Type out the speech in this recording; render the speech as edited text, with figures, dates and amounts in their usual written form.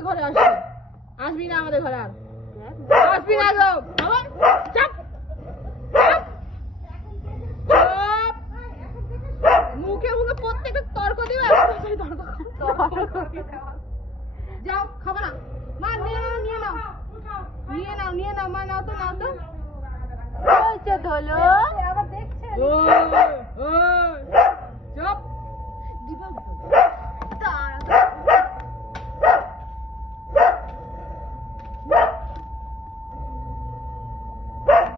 আমাদের ঘরে আসবি আসবি না আমাদের ঘরে আর আসবি না গো বাবা চাপ মুখে মুখে প্রত্যেকটা তর্ক দিবে যাও খাবো না মা নিয়ে নাও মা নাও তো বলছো ধলো আবার দেখছেন